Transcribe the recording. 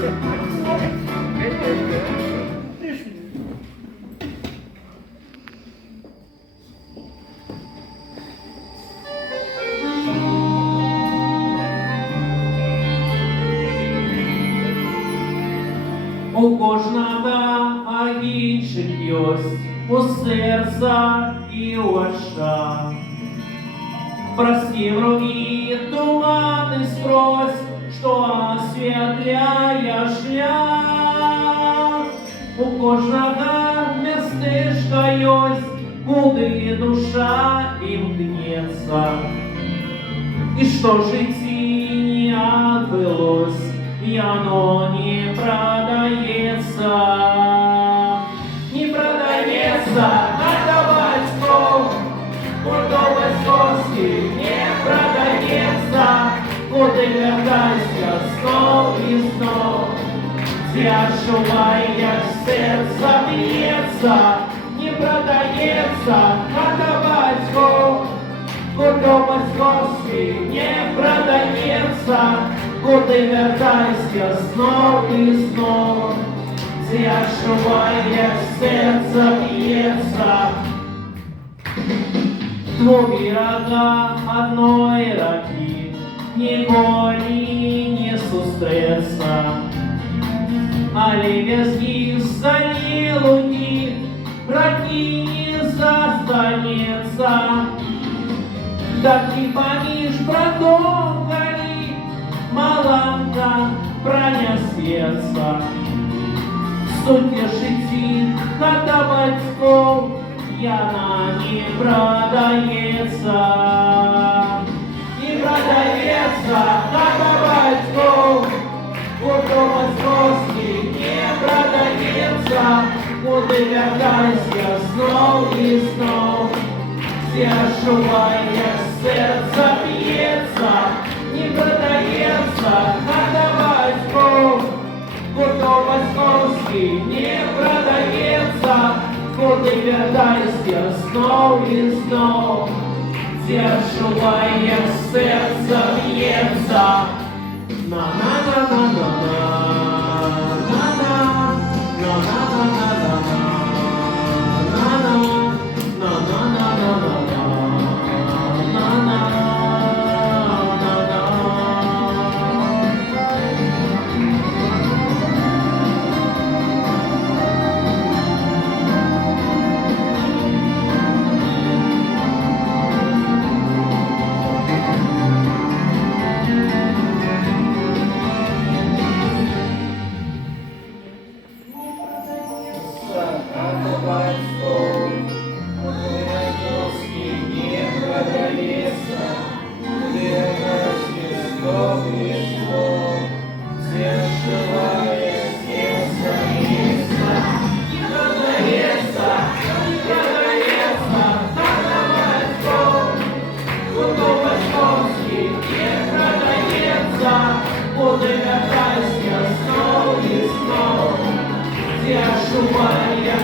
У кожного агінчик єсть у серця і у очах. Прости враги, туманы скрозь, что осветляя шлях. У кожного местечко есть, куди душа імкнеться. І що в житті не отбылось, и оно не продается. Не продается, отдавать кровь, курдовой соски не продается. Куди вертайся снов и снов, зашивая сердце бьется. Не продается, отдавать кровь, курдовой соски не продается. Куди вертайся снов і снов, зашивая серце б'ється. Твої рога одної роки ніколи не зустріться, але без них самі луки роки не застанеться. Так ти поміж братом гори, маланка пронесется. Сотня житий хата батьков, яна не продается. Не продается хата батьков, курдова соски не продается. Куди вертайся снов і снов, зашивая серце б'ється. Не продается, отдавать кровь, курдовой соски не продается. Куди вертайся снов и снов, зашивая серце б'ється. Куди вертайся снов і снов, зашивая